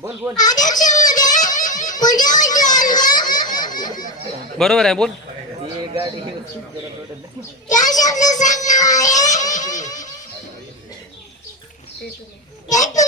बोल बोल बरोबर आहे बोल क्या शब्द